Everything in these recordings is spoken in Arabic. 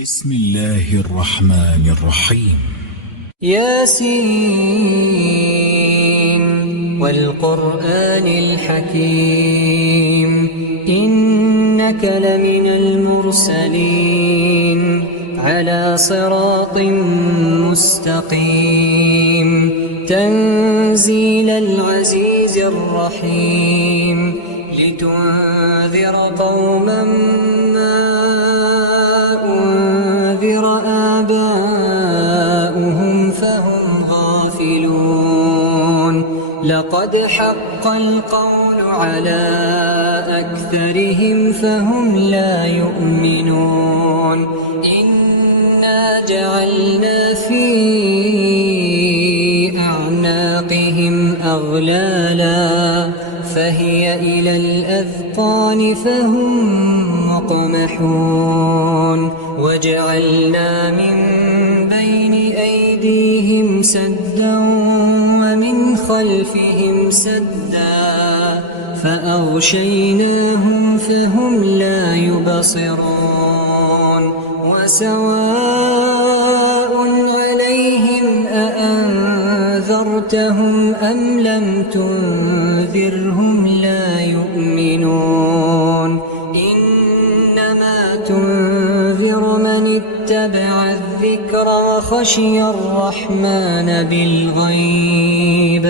بسم الله الرحمن الرحيم. ياسين والقرآن الحكيم إنك لمن المرسلين على صراط مستقيم تنزيل العزيز الرحيم لتنذر قوما ما أنذر آباؤهم فهم غافلون لقد حق القول على أكثرهم فهم لا يؤمنون إنا جعلنا في أعناقهم أغلالا فهي إلى الأذقان فهم مقمحون وجعلنا من بين أيديهم سدا ومن خلفهم سدا فأغشيناهم فهم لا يبصرون وسواء عليهم أأنذرتهم أم لم تنذرهم لا يؤمنون إنما تنذر من اتبع الذكر وخشي الرحمن بالغيب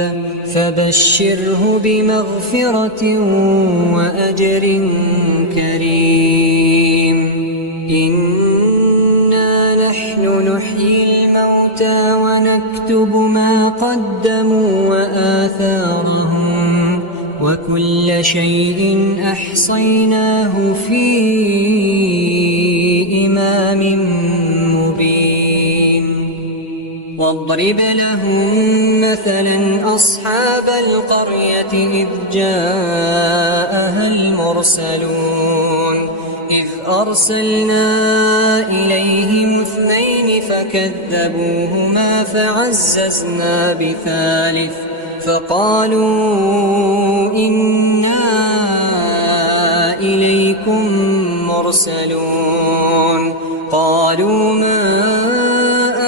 فبشره بمغفرة وأجر كريم إنا نحن نحيي الموتى ونكتب ما قدموا وآثارهم وكل شيء أحصيناه في إمام مبين واضرب لهم مثلا أصحاب القرية إذ جاءها المرسلون إذ أرسلنا إليهم 2 فكذبوهما فعززنا بثالث فقالوا إنا إليكم مرسلون قالوا ما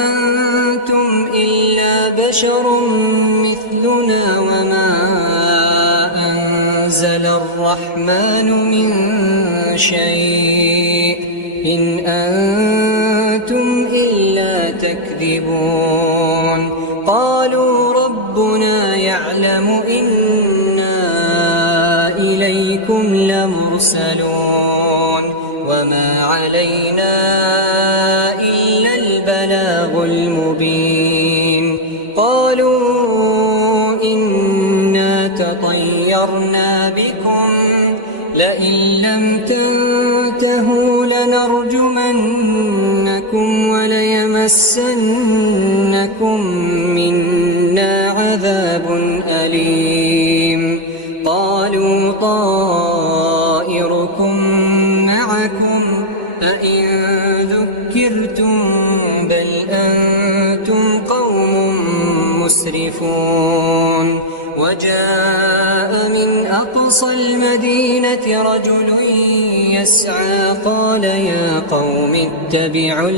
أنتم إلا بشر مثلنا وما أنزل الرحمن من شيء إن أنتم إلا تكذبون قالوا ربنا يعلم إنا إليكم لمرسلون وما علينا إلا البلاغ المبين قالوا إنا تطيرنا بكم لئن لم تنتهوا لنرجمنكم وليمسنكم منا عذاب أليم قالوا طائركم معكم أئن ذكرتم بل أنتم قوم مسرفون وجاء من أقصى المدينة رجل يسعى قال يا قوم اتبعوا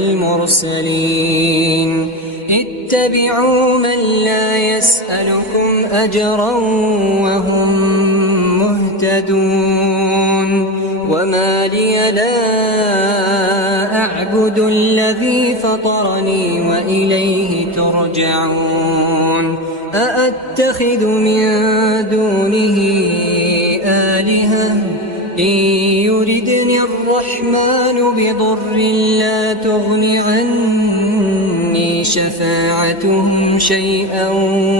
المرسلين اتبعوا من لا يسألكم أجرا وهم مهتدون وما لي لا أعبد الذي فطرني وإليه ترجعون أأتخذ من دونه آلهة إن يردني الرحمن بضر لا تغن عني شفاعتهم شيئا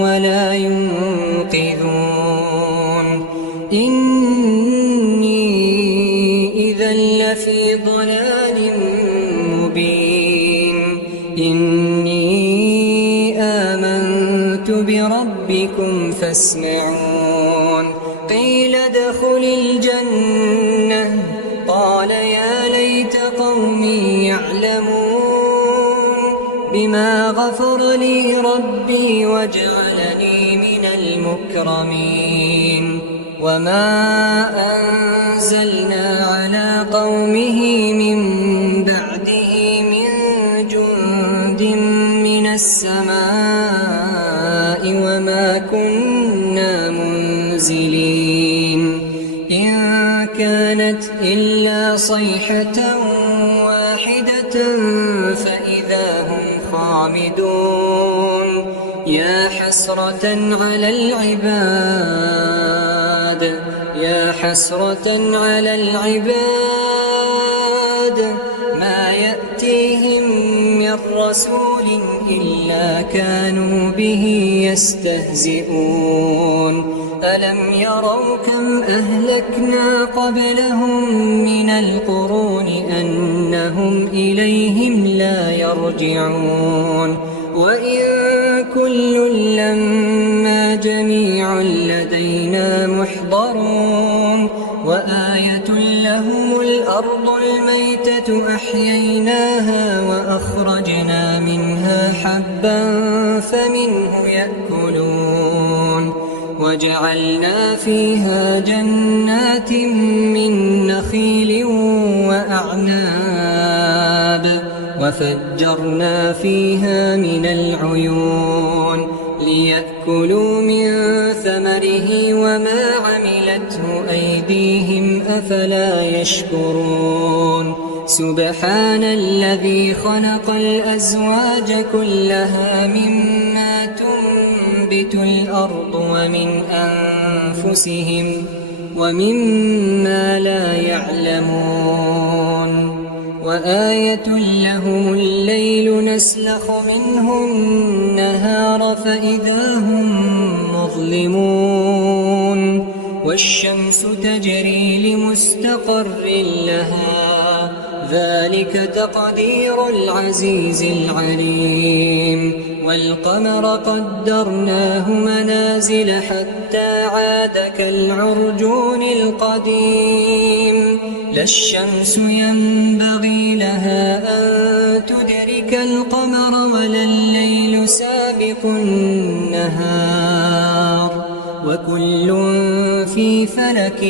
ولا ينقذون إني إذا لفي ضلال مبين إني آمنت بربكم فاسمعون قيل ادخل الجنة قال يا ليت قومي يعلمون بما غفر لي ربي وجعلني من المكرمين وما أنزلنا على قومه من بعده من السماء وما كنا منزلين إن كانت إلا صيحة واحدة فإذا هم خامدون يا حسرة على العباد يا حسرة على العباد ما يأتيهم من رسول إلا كانوا به يستهزئون ألم يروا كم أهلكنا قبلهم من القرون أنهم إليهم لا يرجعون وإن كل لما جميع لدينا محضرون وآية لهم الأرض الميتة أحييناها وأخرجنا منها حبا فمنه يأكلون وجعلنا فيها جنات من نخيل وأعناب وفجرنا فيها من العيون ليأكلوا من ثمره وما عملته أيديهم أفلا يشكرون سبحان الذي خلق الأزواج كلها مما تنبت الأرض ومن أنفسهم ومما لا يعلمون وآية لهم الليل نسلخ منه النهار فإذا هم مظلمون والشمس تجري لمستقر لها ذلك تقدير العزيز العليم والقمر قدرناه منازل حتى عاد كالعرجون القديم لا الشمس ينبغي لها أن تدرك القمر ولا الليل سابق النهار وكل في فلك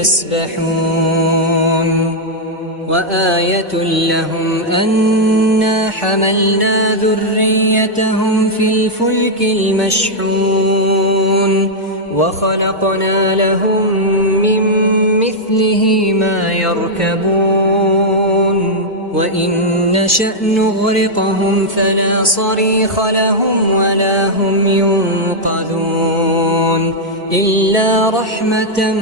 يسبحون وآية لهم أنا حملنا ذريتهم في الفلك المشحون وخلقنا لهم من مثله ما يركبون وإن نشأ نغرقهم فلا صريخ لهم ولا هم ينقذون إلا رحمة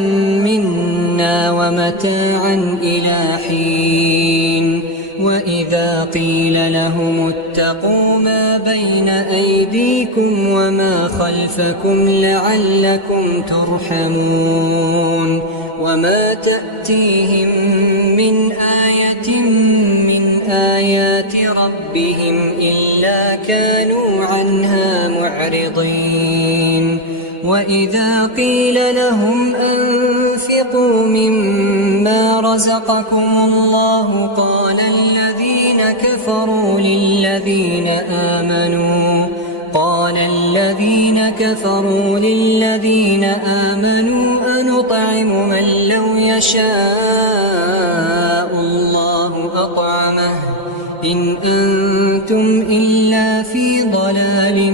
منا ومتاعا إلى حين وإذا قيل لهم اتقوا ما بين أيديكم وما خلفكم لعلكم ترحمون وما تأتيهم من آية من آيات ربهم إلا كانوا عنها معرضين وإذا قيل لهم أنفقوا مما رزقكم الله قال الذين كفروا للذين آمنوا أنطعم من لو يشاء الله أطعمه إن أنتم إلا في ضلال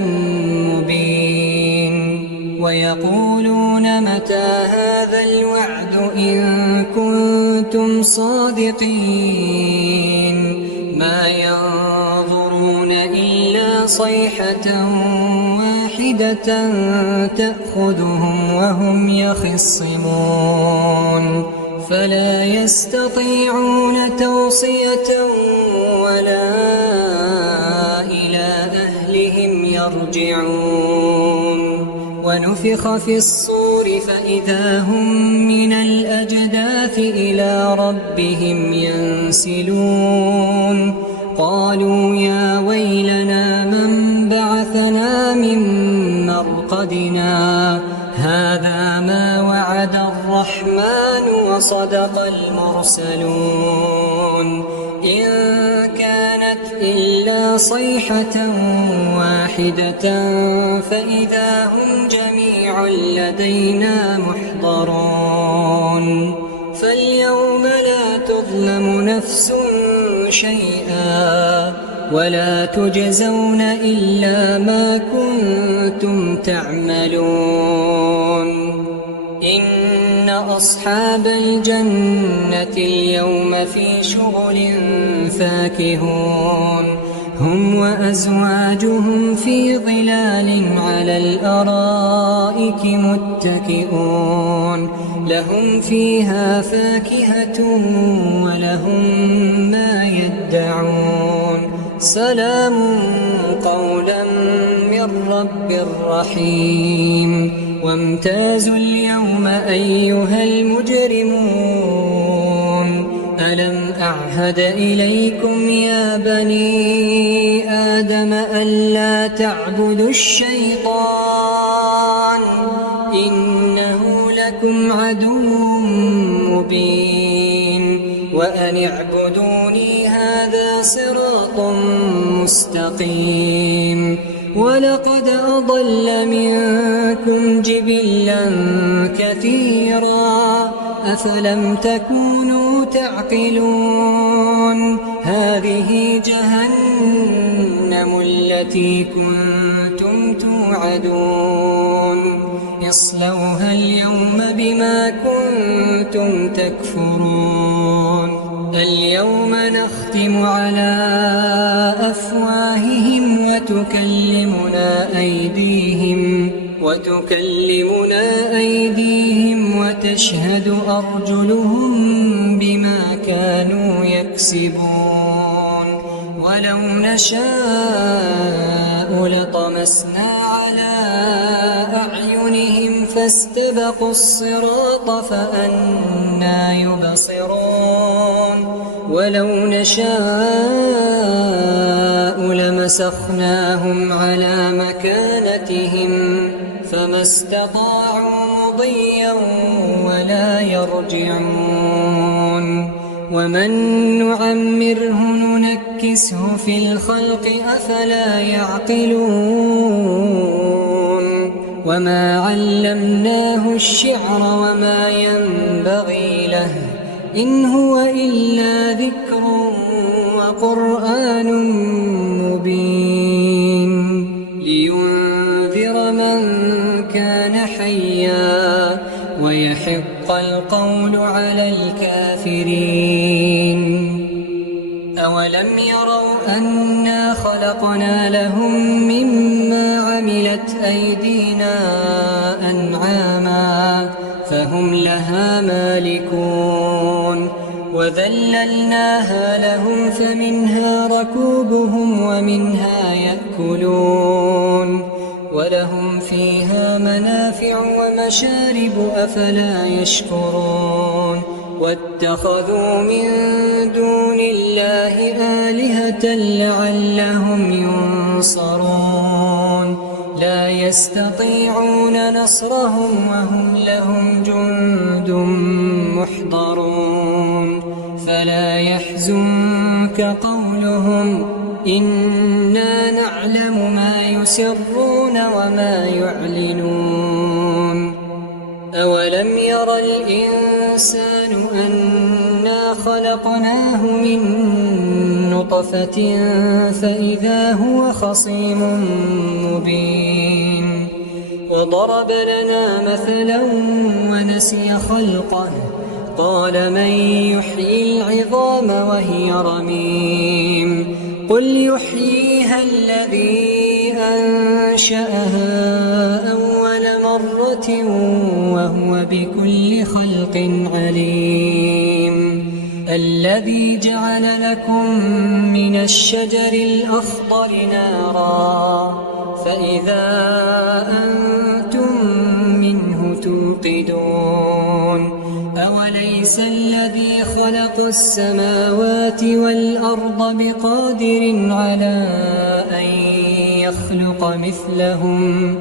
مبين ويقولون متى هذا الوعد إن كنتم صادقين ما ينظرون إلا صيحة واحدة تأخذهم وهم يخصمون فلا يستطيعون توصية ولا إلى أهلهم يرجعون ونفخ في الصور فإذا هم من الأجداث إلى ربهم ينسلون قالوا يا ويلنا من بعثنا من مرقدنا هذا ما وعد الرحمن وصدق المرسلون إن كانت إلا صيحة واحدة فإذا هم جميع لدينا محضرون فاليوم لا تظلم نفس شيئا ولا تجزون إلا ما كنتم تعملون إن أصحاب الجنة اليوم في شغل فاكهون هم وأزواجهم في ظلال على الأرائك متكئون لهم فيها فاكهة ولهم ما يدعون سلام قولا من رب رحيم وامتازوا اليوم أيها المجرمون ألم أعهد إليكم يا بني آدم ألا تعبدوا الشيطان إنه لكم عدو مبين وأن اعبدوني هذا صراط مستقيم ولقد أضل منكم جبلا كثيرا أفلم تكونوا تعقلون هذه جهنم التي كنتم توعدون اصلوها اليوم بما كنتم تكفرون اليوم نختم على أفواههم وتكلمنا أيديهم وتشهد أرجلهم بما كانوا يكسبون ولو نشاء لطمسنا على أعينهم فاستبقوا الصراط فأنى يبصرون ولو نشاء لمسخناهم على مكانتهم فما استطاعوا مضيا ولا يرجعون ومن نعمره ننكسه في الخلق أفلا يعقلون وما علمناه الشعر وما ينبغي له إن هو إلا ذكر وقرآن مبين لينذر من كان حيا ويحق القول على الكافرين أولم يروا أنا خلقنا لهم مما عملت أيدينا أنعاما فهم لها مالكون وذللناها لهم فمنها ركوبهم ومنها يأكلون ولهم فيها منافع ومشارب أفلا يشكرون واتخذوا من دون الله آلهة لعلهم ينصرون لا يستطيعون نصرهم وهم لهم جند محضرون فلا يحزنك قولهم إنا نعلم ما يسرون وما يعلنون أولم ير الإنسان أنا خلقناه من نطفة فإذا هو خصيم مبين وضرب لنا مثلا ونسي خلقه قال من يحيي العظام وهي رميم قل يحييها الذي أنشأها أول مرة وهو بكل خلق عليم الذي جعل لكم من الشجر الأخضر نارا فإذا أنتم منه توقدون أوليس الذي خلق السماوات والأرض بقادر على أن يخلق مثلهم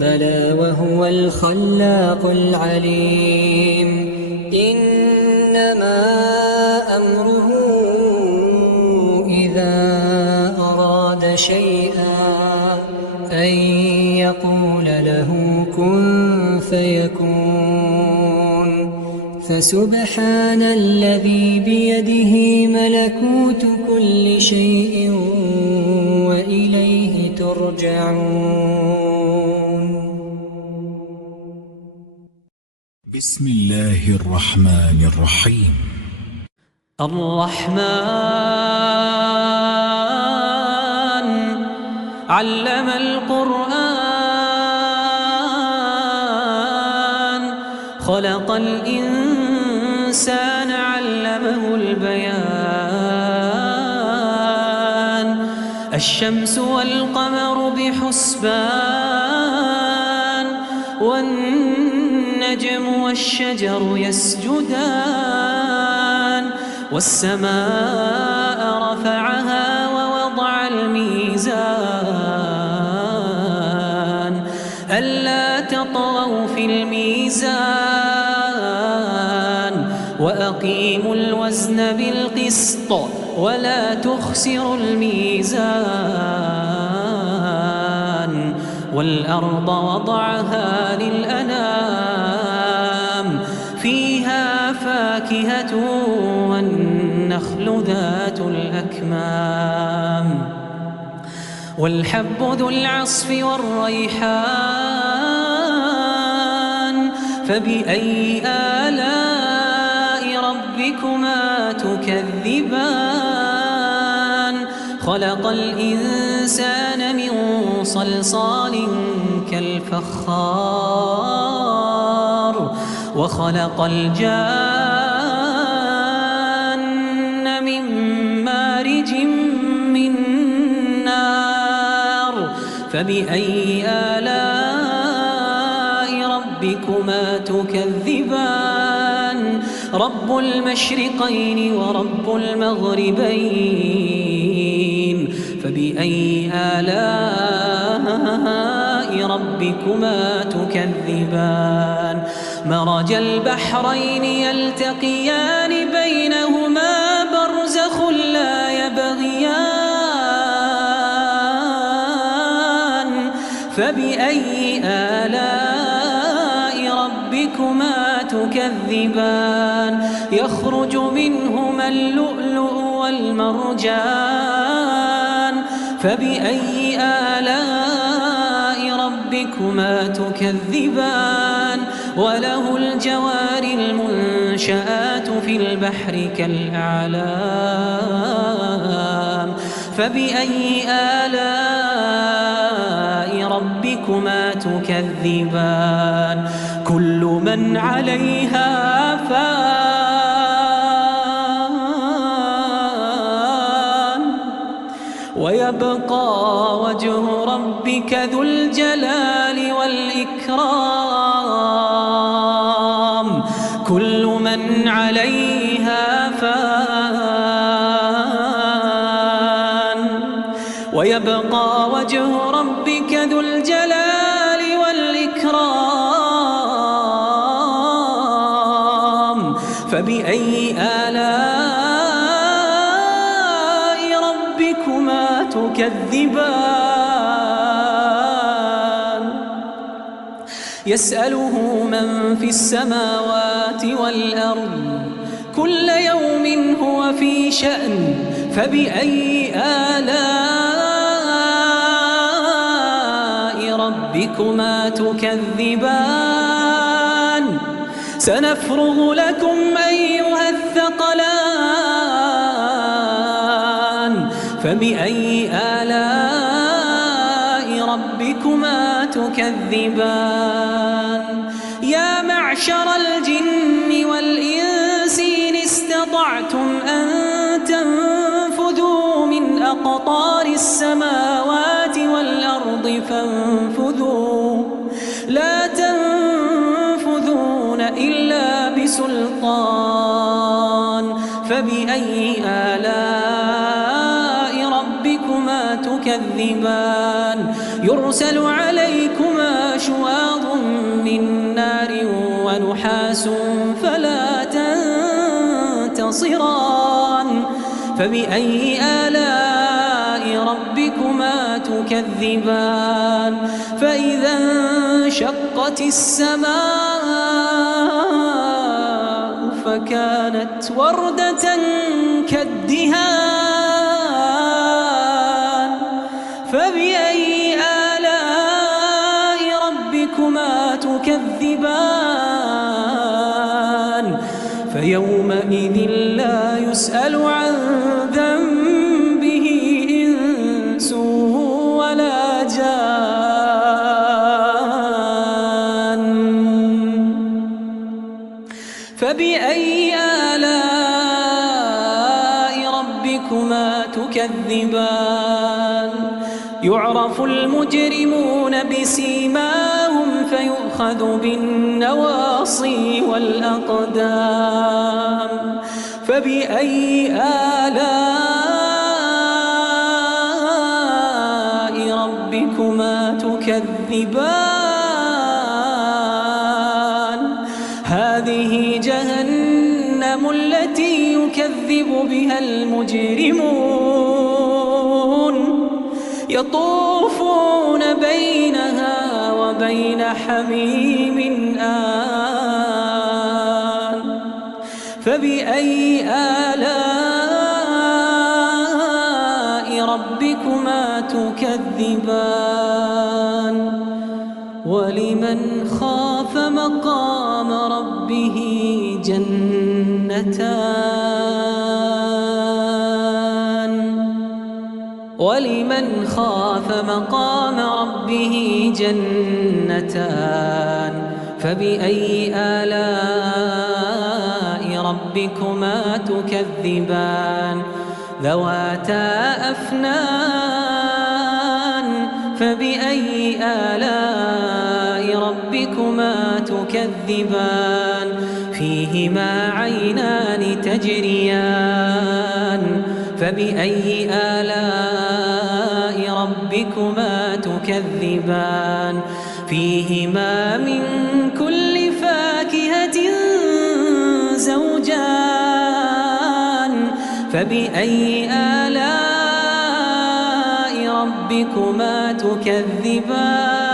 بلى وهو الخلاق العليم إنما أمره إذا أراد شيئا أن يقول له كن فيكون فسبحان الذي بيده ملكوت كل شيء يرجعون. بسم الله الرحمن الرحيم. الرحمن علم القرآن خلق الإنسان علمه البيان الشمس والقمر بحسبان والنجم والشجر يسجدان والسماء رفعها ووضع الميزان ألا تطغوا في الميزان وأقيموا الوزن بالقسط ولا تخسروا الميزان والأرض وضعها للأنام فيها فاكهة والنخل ذات الأكمام والحب ذو العصف والريحان فبأي آلاء ربكما تكذبان خلق الإنسان من صلصال كالفخار وخلق الجان من مارج من نار فبأي آلاء ربكما تكذبان رب المشرقين ورب المغربين فبأي آلاء ربكما تكذبان مرج البحرين يلتقيان بينهما برزخ لا يبغيان فبأي آلاء ربكما تكذبان يخرج منهما اللؤلؤ والمرجان فبأي آلاء ربكما تكذبان وله الجوار المنشآت في البحر كالأعلام فبأي آلاء ربكما تكذبان كل من عليها فان ويبقى وجه ربك ذو الجلال والإكرام كل من عليها فان ويبقى وجه ربك ذو الجلال والإكرام فبأي آلاء ربكما تكذبان يسأله من في السماوات والأرض كل يوم هو في شأن فبأي آلاء ربكما تكذبان سنفرغ لكم أيها الثقلان فبأي آلاء ربكما تكذبان يا معشر الجن والإنس إن استطعتم أن تنفذوا من أقطار السماوات والأرض فانفذوا لا تنفذون إلا بسلطان فبأي آلاء ربكما تكذبان يرسل عليكما شواظ من نار ونحاس فلا تنتصران فبأي آلاء ربكما تكذبان فإذا انشقت السماء فكانت وردة كالدهان فبأي تكذبان فيومئذ لا يسأل عن ذنبه إنس ولا جان فبأي آلاء ربكما تكذبان يعرف المجرمون بسيماهم فيؤخذ بالنواصي والأقدام فبأي آلاء ربكما تكذبان هذه جهنم التي يكذب بها المجرمون يطوفون بينها وبين حميم آن فبأي آلاء ربكما تكذبان ولمن خاف مقام ربه جنتان ولمن خاف مقام ربه جنتان فبأي آلاء ربكما تكذبان ذواتا أفنان فبأي آلاء ربكما تكذبان فيهما عينان تجريان فبأي آلاء ربكما تكذبان فيهما من كل فاكهة زوجان فبأي آلاء ربكما تكذبان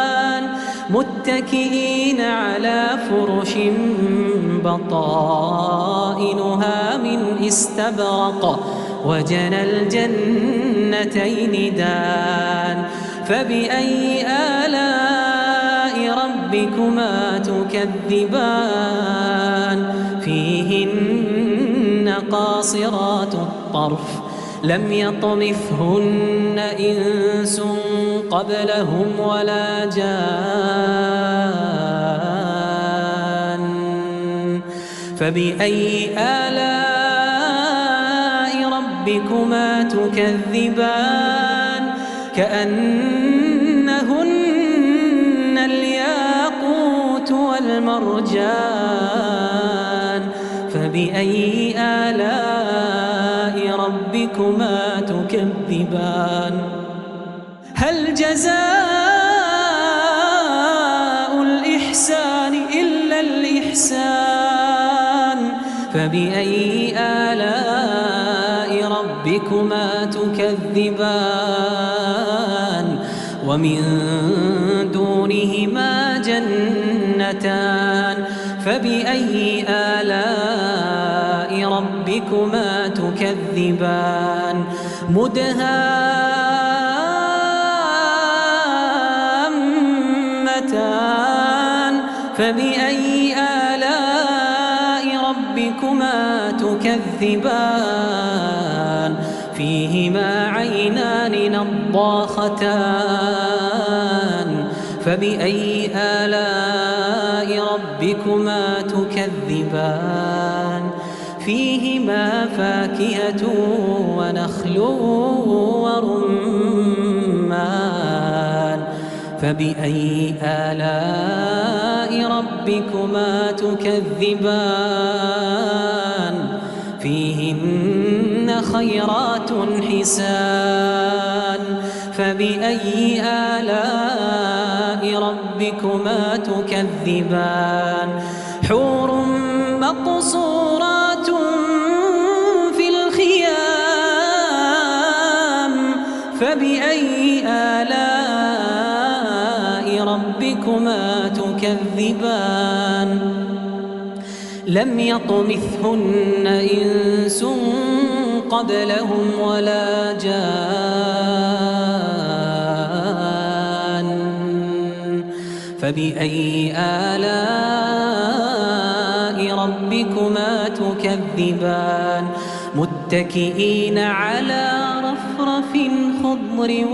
متكئين على فرش بطائنها من استبرق وجنى الجنتين دان فبأي آلاء ربكما تكذبان فيهن قاصرات الطرف لم يطمثهن إنس قبلهم ولا جان فبأي آلاء ربكما تكذبان كأنهن الياقوت والمرجان فبأي آلاء ربكما تكذبان هل جزاء الإحسان إلا الإحسان فبأي آلاء ربكما تكذبان ومن دونهما جنتان فبأي آلاء ربكما تكذبان مدهامتان فبأي آلاء ربكما تكذبان فيهما عينان نضاختان فبأي آلاء ربكما تكذبان فيهما فاكهة ونخل ورمان فبأي آلاء ربكما تكذبان فيهن خيرات حسان فبأي آلاء ربكما تكذبان حور مقصورات في الخيام فبأي آلاء ربكما تكذبان لم يطمثهن إنس قبلهم ولا جان فبأي آلاء ربكما تكذبان متكئين على رفرف خضر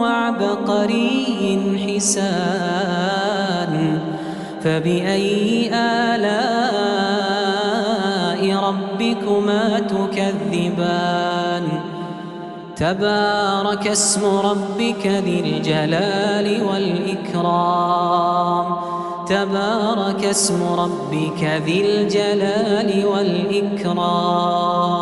وعبقري حسان فبأي آلاء ربكما تكذبان تبارك اسم ربك ذي الجلال والإكرام تبارك اسم ربك ذي الجلال والإكرام